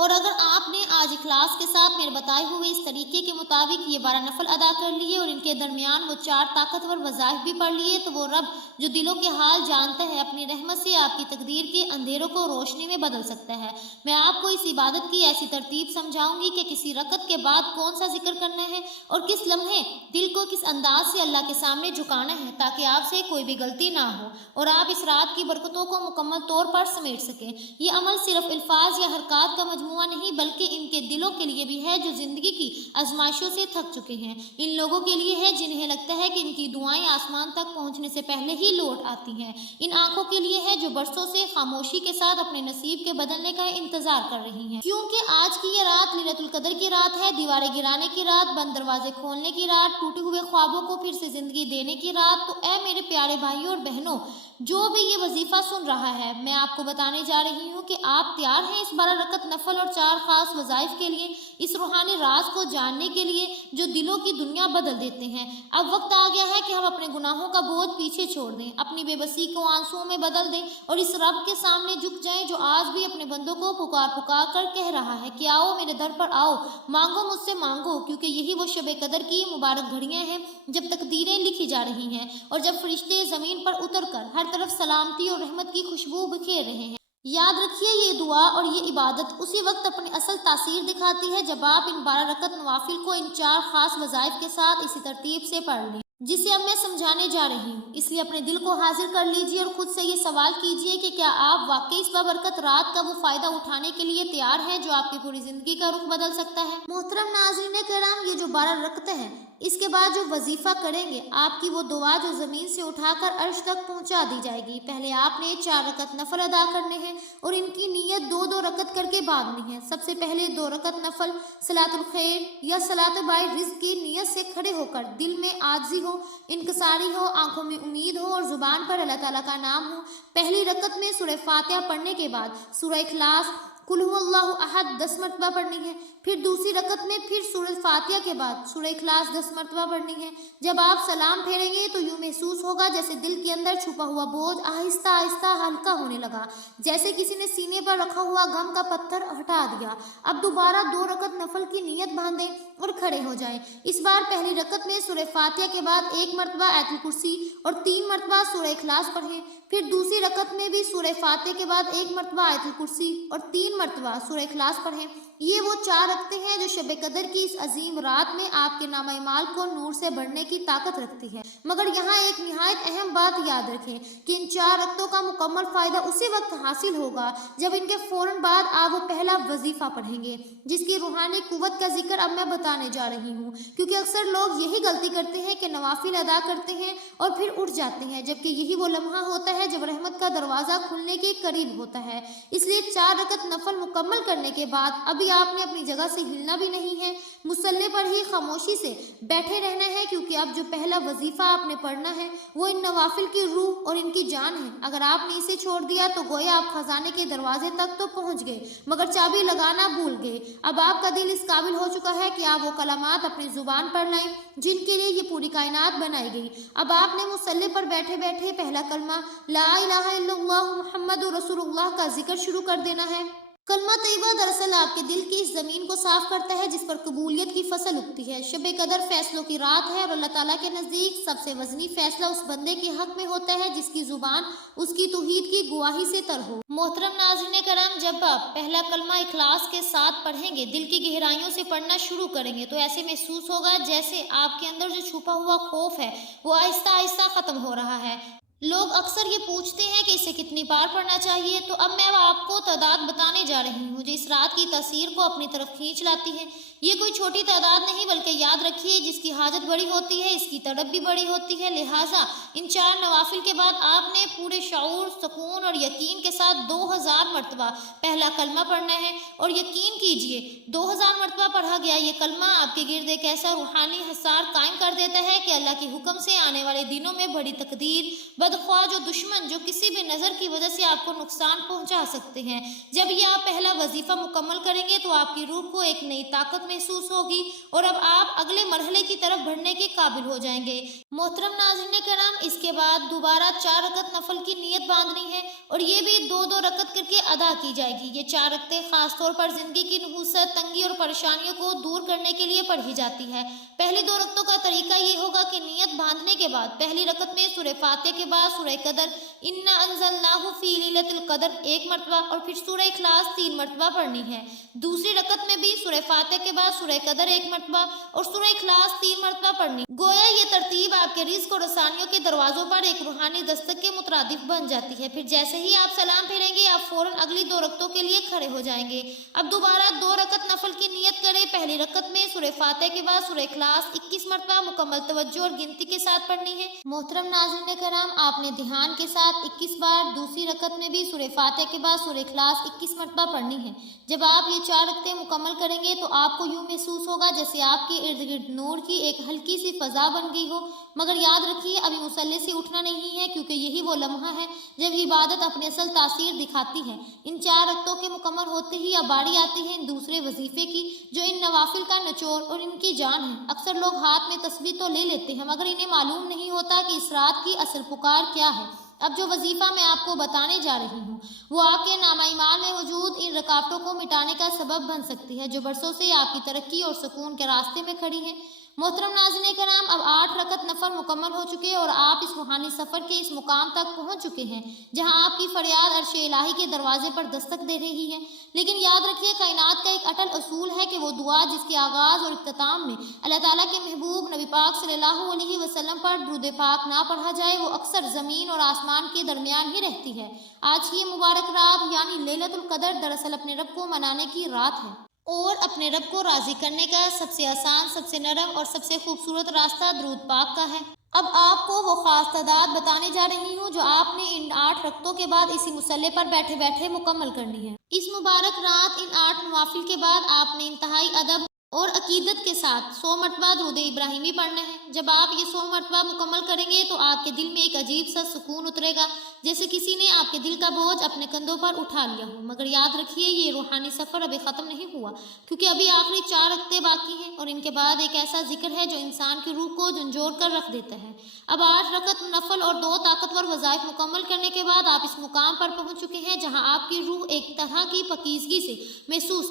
اور اگر آپ نے آج اخلاص کے ساتھ میرے بتائے ہوئے اس طریقے کے مطابق یہ 12 نفل ادا کر لیے اور ان کے درمیان وہ 4 طاقتور وظائف بھی پڑھ لیے، تو وہ رب جو دلوں کے حال جانتا ہے اپنی رحمت سے آپ کی تقدیر کے اندھیروں کو روشنی میں بدل سکتا ہے۔ میں آپ کو اس عبادت کی ایسی ترتیب سمجھاؤں گی کہ کسی رکعت کے بعد کون سا ذکر کرنا ہے اور کس لمحے دل کو کس انداز سے اللہ کے سامنے جھکانا ہے، تاکہ آپ سے کوئی بھی غلطی نہ ہو اور آپ اس رات کی برکتوں کو مکمل طور پر سمیٹ سکیں۔ یہ عمل صرف الفاظ یا حرکات کا مجموعہ نہیں بلکہ ان کے دلوں کے لیے بھی ہے جو زندگی کی آزمائشوں سے تھک چکے ہیں، ان لوگوں کے لیے ہے جنہیں لگتا ہے کہ ان کی دعائیں آسمان تک پہنچنے سے پہلے ہی لوٹ آتی ہیں، ان آنکھوں کے لیے ہے جو برسوں سے خاموشی کے ساتھ اپنے نصیب کے بدلنے کا انتظار کر رہی ہیں، کیونکہ آج کی یہ رات لیلۃ القدر کی رات ہے، دیواریں گرانے کی رات، بند دروازے کھولنے کی رات، ٹوٹے ہوئے خوابوں کو پھر سے زندگی دینے کی رات۔ تو اے میرے پیارے بھائیوں اور بہنوں، جو بھی یہ وظیفہ سن رہا ہے، میں آپ کو بتانے جا رہی ہوں کہ آپ تیار ہیں اس 12 رکعت نفل اور 4 خاص وظائف کے لیے، اس روحانی راز کو جاننے کے لیے جو دلوں کی دنیا بدل دیتے ہیں۔ اب وقت آ گیا ہے کہ ہم اپنے گناہوں کا بوجھ پیچھے چھوڑ دیں، اپنی بے بسی کو آنسوؤں میں بدل دیں اور اس رب کے سامنے جھک جائیں جو آج بھی اپنے بندوں کو پکار پکار کر کہہ رہا ہے کہ آؤ میرے در پر آؤ، مانگو مجھ سے مانگو، کیونکہ یہی وہ شب قدر کی مبارک گھڑیاں ہیں جب تقدیریں لکھی جا رہی ہیں اور جب فرشتے زمین پر اتر کر ہر طرف سلامتی اور رحمت کی خوشبو بکھیر رہے ہیں۔ یاد رکھیے، یہ دعا اور یہ عبادت اسی وقت اپنی اصل تاثیر دکھاتی ہے جب آپ ان 12 رکعت نوافل کو ان 4 خاص وظائف کے ساتھ اسی ترتیب سے پڑھ لیں جسے اب میں سمجھانے جا رہی ہوں۔ اس لیے اپنے دل کو حاضر کر لیجئے اور خود سے یہ سوال کیجئے کہ کیا آپ واقعی اس بابرکت رات کا وہ فائدہ اٹھانے کے لیے تیار ہیں جو آپ کی پوری زندگی کا رخ بدل سکتا ہے۔ محترم ناظرین کرام، یہ جو 12 رکعتیں ہیں، اس کے بعد جو وظیفہ کریں گے، آپ کی وہ دعا جو زمین سے اٹھا کر عرش تک پہنچا دی جائے گی۔ پہلے آپ نے 4 رکعت نفل ادا کرنے ہیں اور ان کی نیت 2 رکعت کر کے باندھنی ہے۔ سب سے پہلے 2 رکعت نفل صلاۃ الخیر یا صلاۃ بائے رزق کی نیت سے کھڑے ہو کر دل میں عاجزی ہو، انکساری ہو، آنکھوں میں امید ہو اور زبان پر اللہ تعالیٰ کا نام ہو۔ پہلی رکعت میں سورہ فاتحہ پڑھنے کے بعد سورہ اخلاص قل هو اللہ احد 10 مرتبہ پڑھنی ہے۔ پھر دوسری رکعت میں پھر سورہ فاتحہ کے بعد سورہ اخلاص 10 مرتبہ پڑھنی ہے۔ جب آپ سلام پھیریں گے تو یوں محسوس ہوگا جیسے دل کے اندر چھپا ہوا بوجھ آہستہ آہستہ ہلکا ہونے لگا، جیسے کسی نے سینے پر رکھا ہوا غم کا پتھر ہٹا دیا۔ اب دوبارہ 2 رکعت نفل کی نیت باندھیں اور کھڑے ہو جائیں۔ اس بار پہلی رکعت میں سورہ فاتحہ کے بعد 1 مرتبہ آیت الکرسی اور 3 مرتبہ سورہ اخلاص پڑھیں۔ پھر دوسری رکعت میں بھی سورہ فاتحہ کے بعد 1 مرتبہ آیت الکرسی اور 3 مرتبہ سورہ اخلاص پڑھیں۔ یہ وہ 4 رکعتیں ہیں جو شب قدر کی اس عظیم رات میں آپ کے نامہ اعمال کو نور سے بڑھنے کی طاقت رکھتی ہے۔ مگر یہاں ایک نہایت اہم بات یاد رکھیں کہ ان 4 رکعتوں کا مکمل فائدہ اسی وقت حاصل ہوگا جب ان کے فوراً بعد آپ وہ پہلا وظیفہ پڑھیں گے جس کی روحانی قوت کا ذکر اب میں بتانے جا رہی ہوں، کیونکہ اکثر لوگ یہی غلطی کرتے ہیں کہ نوافل ادا کرتے ہیں اور پھر اٹھ جاتے ہیں، جبکہ یہی وہ لمحہ ہوتا ہے جب رحمت کا دروازہ کھلنے کے قریب ہوتا ہے۔ اس لیے 4 رکعت نفل مکمل کرنے کے بعد ابھی آپ نے اپنی جگہ سے ہلنا بھی نہیں ہے، مصلی پر ہی خاموشی سے بیٹھے رہنا ہے، کیونکہ اب جو پہلا وظیفہ آپ نے پڑھنا ہے وہ ان نوافل کی روح اور ان کی جان ہے۔ اگر آپ نے اسے چھوڑ دیا تو گویا آپ خزانے کے دروازے تک تو پہنچ گئے مگر چابی لگانا بھول گئے۔ اب آپ کا دل اس قابل ہو چکا ہے کہ آپ وہ کلمات اپنی زبان پر لائیں جن کے لیے یہ پوری کائنات بنائی گئی۔ اب آپ نے مصلی پر بیٹھے بیٹھے پہلا کلمہ لا الہ الا اللہ محمد رسول اللہ کا ذکر شروع کر دینا ہے۔ کلمہ طیبہ دراصل آپ کے دل کی اس زمین کو صاف کرتا ہے جس پر قبولیت کی فصل اگتی ہے۔ شب قدر فیصلوں کی رات ہے اور اللہ تعالیٰ کے نزدیک سب سے وزنی فیصلہ اس بندے کے حق میں ہوتا ہے جس کی زبان اس کی توحید کی گواہی سے تر ہو۔ محترم ناظرین کرام، جب آپ پہلا کلمہ اخلاص کے ساتھ پڑھیں گے، دل کی گہرائیوں سے پڑھنا شروع کریں گے، تو ایسے محسوس ہوگا جیسے آپ کے اندر جو چھپا ہوا خوف ہے وہ آہستہ آہستہ ختم ہو رہا ہے۔ لوگ اکثر یہ پوچھتے ہیں کہ اسے کتنی بار پڑھنا چاہیے، تو اب میں آپ کو تعداد بتانے جا رہی ہوں جو اس رات کی تاثیر کو اپنی طرف کھینچ لاتی ہے۔ یہ کوئی چھوٹی تعداد نہیں بلکہ یاد رکھیے جس کی حاجت بڑی ہوتی ہے اس کی طلب بھی بڑی ہوتی ہے۔ لہٰذا ان 4 نوافل کے بعد آپ نے پورے شعور، سکون اور یقین کے ساتھ 2000 مرتبہ پہلا کلمہ پڑھنا ہے، اور یقین کیجئے 2000 مرتبہ پڑھا گیا یہ کلمہ آپ کے گرد ایک ایسا روحانی حصار قائم کر دیتا ہے کہ اللہ کے حکم سے آنے والے دنوں میں بڑی تقدیر بدخواہ جو دشمن جو کسی بھی نظر کی وجہ سے آپ کو نقصان پہنچا سکتے ہیں۔ جب یہ آپ پہلا وظیفہ مکمل کریں گے تو آپ کی روح کو ایک نئی طاقت محسوس ہوگی اور اب آپ اگلے مرحلے کی طرف بڑھنے کے قابل ہو جائیں گے۔ محترم ناظرین کرام، اس کے بعد دوبارہ 4 رکعت نفل کی نیت باندھنی ہے اور یہ بھی 2 رکعت کر کے ادا کی جائے گی۔ یہ 4 رکعتیں خاص طور پر زندگی کی نحوست، تنگی اور پریشانیوں کو دور کرنے کے لیے پڑھی جاتی ہے۔ پہلی 2 رکعتوں کا طریقہ یہ ہوگا کہ نیت باندھنے کے بعد پہلی رکعت میں سورہ فاتحہ کے بعد سورہ قدر انا انزلناہ فی لیلۃ القدر 1 مرتبہ اور پھر سورہ اخلاص 3 مرتبہ پڑھنی ہے۔ دوسری رکعت میں بھی سورہ فاتحہ کے بعد سورہ قدر 1 مرتبہ اور سورہ اخلاص 3 مرتبہ پڑھنی۔ گویا یہ ترتیب آپ کے رزق اور آسانیوں کے دروازوں پر ایک روحانی دستک کے مترادف بن جاتی ہے۔ پھر جیسے ہی آپ سلام پھیریں گے آپ فوراً اگلی 2 رکعتوں کے لیے کھڑے ہو جائیں گے۔ اب دوبارہ 2 رکعت نفل کی نیت کریں۔ پہلی رکعت میں سورہ فاتحہ کے بعد سورہ اخلاص 21 مرتبہ مکمل توجہ اور گنتی کے ساتھ پڑھنی ہے۔ محترم ناظرین کرام، آپ نے دھیان کے ساتھ 21 بار دوسری رکعت میں بھی سورہ فاتحہ کے بعد سورہ اخلاص 21 مرتبہ پڑھنی ہے۔ جب آپ یہ 4 رکعتیں مکمل کریں گے تو آپ کو یوں محسوس ہوگا جیسے آپ کے ارد گرد نور کی ایک ہلکی سی فضا بن گئی ہو۔ مگر یاد رکھیے ابھی مصلی سے اٹھنا نہیں ہے، کیونکہ یہی وہ لمحہ ہے جب عبادت اپنی اصل تاثیر دکھاتی ہے۔ ان 4 رکعتوں کے مکمل ہوتے ہی اب باری آتی ہے ان دوسرے وظیفے کی، جو ان نوافل کا نچوڑ اور ان کی جان ہے۔ اکثر لوگ ہاتھ میں تسبیح تو لے لیتے ہیں مگر انہیں معلوم نہیں ہوتا کہ اس رات کی اصل پکار کیا ہے۔ اب جو وظیفہ میں آپ کو بتانے جا رہی ہوں وہ آپ کے نامہ اعمال میں موجود ان رکاوٹوں کو مٹانے کا سبب بن سکتی ہے جو برسوں سے آپ کی ترقی اور سکون کے راستے میں کھڑی ہیں۔ محترم ناظرین کرام، اب 8 رکعت نفل مکمل ہو چکے اور آپ اس روحانی سفر کے اس مقام تک پہنچ چکے ہیں جہاں آپ کی فریاد عرش الہی کے دروازے پر دستک دے رہی ہے۔ لیکن یاد رکھیے کائنات کا ایک اٹل اصول ہے کہ وہ دعا جس کے آغاز اور اختتام میں اللہ تعالیٰ کے محبوب نبی پاک صلی اللہ علیہ وسلم پر درود پاک نہ پڑھا جائے وہ اکثر زمین اور آسمان کے درمیان ہی رہتی ہے۔ آج کی یہ مبارک رات یعنی لیلۃ القدر دراصل اپنے رب کو منانے کی رات ہے اور اپنے رب کو راضی کرنے کا سب سے آسان، سب سے نرم اور سب سے خوبصورت راستہ درود پاک کا ہے۔ اب آپ کو وہ خاص تعداد بتانے جا رہی ہوں جو آپ نے ان 8 رکعتوں کے بعد اسی مصلی پر بیٹھے بیٹھے مکمل کرنی ہے۔ اس مبارک رات ان 8 نوافل کے بعد آپ نے انتہائی ادب اور عقیدت کے ساتھ 100 مرتبہ درود ابراہیمی پڑھنا ہے۔ جب آپ یہ 100 مرتبہ مکمل کریں گے تو آپ کے دل میں ایک عجیب سا سکون اترے گا، جیسے کسی نے آپ کے دل کا بوجھ اپنے کندھوں پر اٹھا لیا ہو۔ مگر یاد رکھیے یہ روحانی سفر ابھی ختم نہیں ہوا، کیونکہ ابھی آخری 4 رکعتیں باقی ہیں اور ان کے بعد ایک ایسا ذکر ہے جو انسان کی روح کو جھنجھوڑ کر رکھ دیتا ہے۔ اب 8 رکعت نفل اور 2 طاقتور وظائف مکمل کرنے کے بعد آپ اس مقام پر پہنچ چکے ہیں جہاں آپ کی روح ایک طرح کی پاکیزگی سے محسوس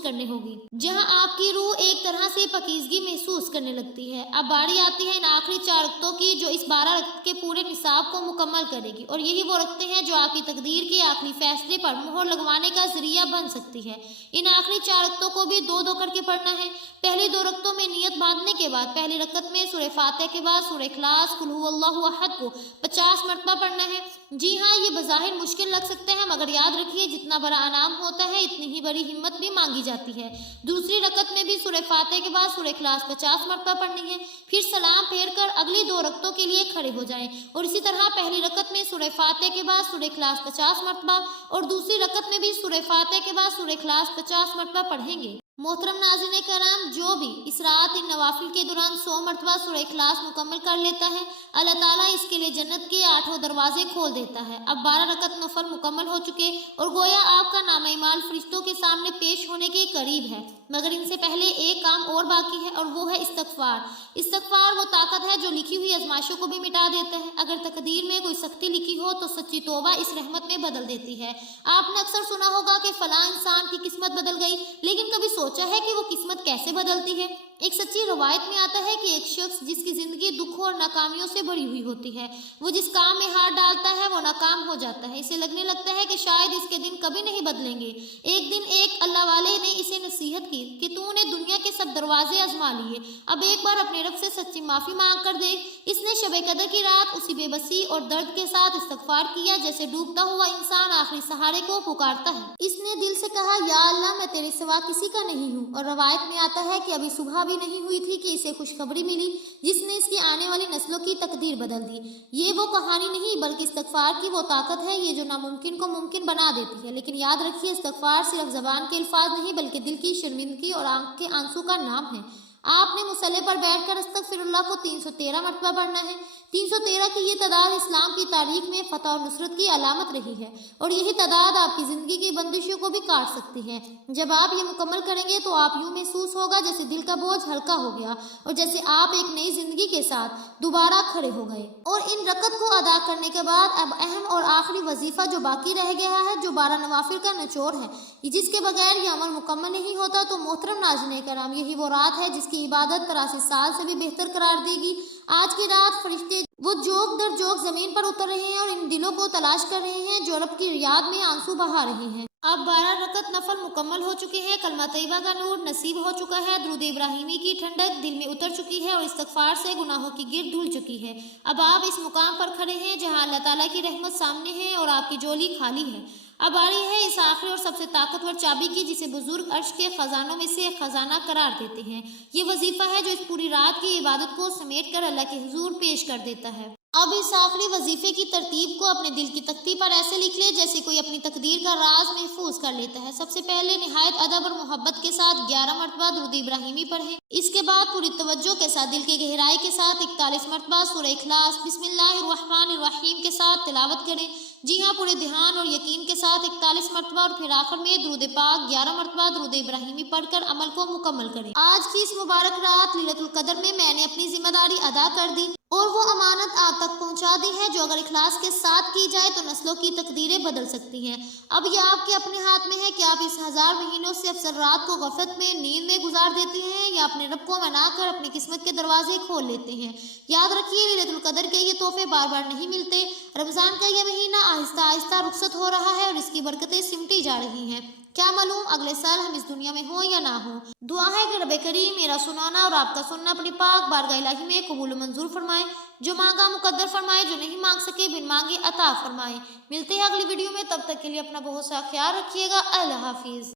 کرنے لگتی ہے۔ اب باری آتی ہے ان آخری 4 رکعتوں کی جو اس 12 رکعت کے پورے نصاب کو مکمل کرے گی، اور یہی وہ رکعتیں ہیں جو آپ کی تقدیر کے آخری فیصلے پر مہر لگوانے کا ذریعہ بن سکتی ہے۔ ان آخری 4 رکعتوں کو بھی 2 کر کے پڑھنا ہے۔ پہلی 2 رکعتوں میں نیت باندھنے کے بعد پہلی رکعت میں سورہ فاتحہ کے بعد سورہ اخلاص قل هو اللہ احد کو 50 مرتبہ پڑھنا ہے۔ جی ہاں، یہ بظاہر مشکل لگ سکتے ہیں مگر یاد رکھیے جتنا بڑا انعام ہوتا ہے اتنی ہی بڑی ہمت بھی مانگی جاتی ہے۔ دوسری رکعت میں بھی سورہ فاتحہ کے بعد سورہ اخلاص 50 مرتبہ پڑھنی ہے۔ پھر سلام پھیر کر اگلی 2 رکعتوں کے لیے کھڑے ہو جائیں اور اسی طرح پہلی رکعت میں سورہ فاتحہ کے بعد سورہ اخلاص 50 مرتبہ اور دوسری رکعت میں بھی سورہ فاتحہ کے بعد سورہ اخلاص 50 مرتبہ پڑھیں گے۔ محترم ناظرین کرام، جو بھی اس رات ان نوافل کے دوران 100 مرتبہ سورہ اخلاص مکمل کر لیتا ہے اللہ تعالیٰ اس کے لیے جنت کے 8 دروازے کھول دیتا ہے۔ اب 12 رکعت نفل مکمل ہو چکے اور گویا آپ کا نامہ اعمال فرشتوں کے سامنے پیش ہونے کے قریب ہے، مگر ان سے پہلے ایک کام اور باقی ہے اور وہ ہے استغفار۔ استغفار وہ طاقت ہے جو لکھی ہوئی آزمائشوں کو بھی مٹا دیتا ہے۔ اگر تقدیر میں کوئی سختی لکھی ہو تو سچی توبہ اس رحمت میں بدل دیتی ہے۔ آپ نے اکثر سنا ہوگا کہ فلاں انسان کی قسمت بدل گئی، لیکن کبھی سوچا ہے کہ وہ قسمت کیسے بدلتی ہے؟ ایک سچی روایت میں آتا ہے کہ ایک شخص جس کی زندگی دکھوں اور ناکامیوں سے بھری ہوئی ہوتی ہے، وہ جس کام میں ہاتھ ڈالتا ہے وہ ناکام ہو جاتا ہے۔ اسے لگنے لگتا ہے کہ شاید اس کے دن کبھی نہیں بدلیں گے۔ ایک دن ایک اللہ والے نے اسے نصیحت کی کہ تو نے دنیا کے سب دروازے آزما لیے، اب ایک بار اپنے رب سے سچی معافی مانگ کر دیکھ۔ اس نے شب قدر کی رات اسی بے بسی اور درد کے ساتھ استغفار کیا جیسے ڈوبتا ہوا انسان آخری سہارے کو پکارتا ہے۔ اس نے دل سے کہا یا اللہ میں تیرے سوا کسی کا نہیں ہوں، اور روایت میں آتا ہے کہ ابھی صبح بھی نہیں ہوئی تھی کہ اسے خوشخبری ملی جس نے اس کی آنے والی نسلوں کی تقدیر بدل دی۔ یہ وہ کہانی نہیں بلکہ استغفار کی وہ طاقت ہے یہ جو ناممکن کو ممکن بنا دیتی ہے۔ لیکن یاد رکھیے استغفار صرف زبان کے الفاظ نہیں بلکہ دل کی شرمندگی اور آنکھ کے آنسو کا نام ہے۔ آپ نے مصلی پر بیٹھ کر استغفراللہ کو 313 مرتبہ پڑھنا ہے۔ 313 کی یہ تعداد اسلام کی تاریخ میں فتح و نصرت کی علامت رہی ہے، اور یہی تعداد آپ کی زندگی کی بندشوں کو بھی کاٹ سکتی ہے۔ جب آپ یہ مکمل کریں گے تو آپ یوں محسوس ہوگا جیسے دل کا بوجھ ہلکا ہو گیا، اور جیسے آپ ایک نئی زندگی کے ساتھ دوبارہ کھڑے ہو گئے۔ اور ان رکعت کو ادا کرنے کے بعد اب اہم اور آخری وظیفہ جو باقی رہ گیا ہے، جو 12 نوافل کا نچوڑ ہے، جس کے بغیر یہ عمل مکمل نہیں ہوتا، تو محترم ناظرین کرام، یہی وہ رات ہے جس کی عبادت 83 سال سے بھی بہتر قرار دے گی۔ آج کی رات فرشتے وہ جوک در جوک زمین پر اتر رہے ہیں اور ان دلوں کو تلاش کر رہے ہیں جو رب کی یاد میں آنسو بہا رہے ہیں۔ اب 12 رکعت نفل مکمل ہو چکے ہیں، کلمہ طیبہ کا نور نصیب ہو چکا ہے، درود ابراہیمی کی ٹھنڈک دل میں اتر چکی ہے، اور استغفار سے گناہوں کی گرد دھل چکی ہے۔ اب آپ اس مقام پر کھڑے ہیں جہاں اللہ تعالیٰ کی رحمت سامنے ہے اور آپ کی جھولی خالی ہے۔ اب آری ہے اس آخری اور سب سے طاقتور چابی کی، جسے بزرگ عرش کے خزانوں میں سے ایک خزانہ قرار دیتے ہیں۔ یہ وظیفہ ہے جو اس پوری رات کی عبادت کو سمیٹ کر اللہ کے حضور پیش کر دیتا ہے۔ اب اس آخری وظیفے کی ترتیب کو اپنے دل کی تختی پر ایسے لکھ لے جیسے کوئی اپنی تقدیر کا راز محفوظ کر لیتا ہے۔ سب سے پہلے نہایت ادب اور محبت کے ساتھ 11 مرتبہ درود ابراہیمی پڑھیں۔ اس کے بعد پوری توجہ کے ساتھ دل کی گہرائی کے ساتھ 41 مرتبہ سورہ اخلاص بسم اللہ الرحمن الرحیم کے ساتھ تلاوت کریں۔ جی ہاں، پورے دھیان اور یقین کے ساتھ 41 مرتبہ، اور پھر آخر میں درود پاک 11 مرتبہ درود ابراہیمی پڑھ کر عمل کو مکمل کریں۔ آج کی اس مبارک رات لیلۃ القدر میں میں نے اپنی ذمہ داری ادا کر دی اور وہ امانت آپ تک پہنچا دی ہے جو اگر اخلاص کے ساتھ کی جائے تو نسلوں کی تقدیریں بدل سکتی ہیں۔ اب یہ آپ کے اپنے ہاتھ میں ہے کہ آپ اس 1000 مہینوں سے افضل رات کو غفلت میں، نیند میں گزار دیتے ہیں، یا اپنے رب کو منا کر اپنی قسمت کے دروازے کھول لیتے ہیں۔ یاد رکھیے، لیلۃ القدر کے یہ تحفے بار بار نہیں ملتے۔ رمضان کا یہ مہینہ آہستہ آہستہ رخصت ہو رہا ہے اور اس کی برکتیں سمٹی جا رہی ہیں۔ کیا معلوم اگلے سال ہم اس دنیا میں ہوں یا نہ ہوں۔ دعا ہے کہ رب کریم میرا سنانا اور آپ کا سننا اپنی پاک بارگاہ الہی میں قبول و منظور فرمائے، جو مانگا مقدر فرمائے، جو نہیں مانگ سکے بن مانگے عطا فرمائے۔ ملتے ہیں اگلی ویڈیو میں، تب تک کے لیے اپنا بہت سا خیال رکھیے گا۔ اللہ حافظ۔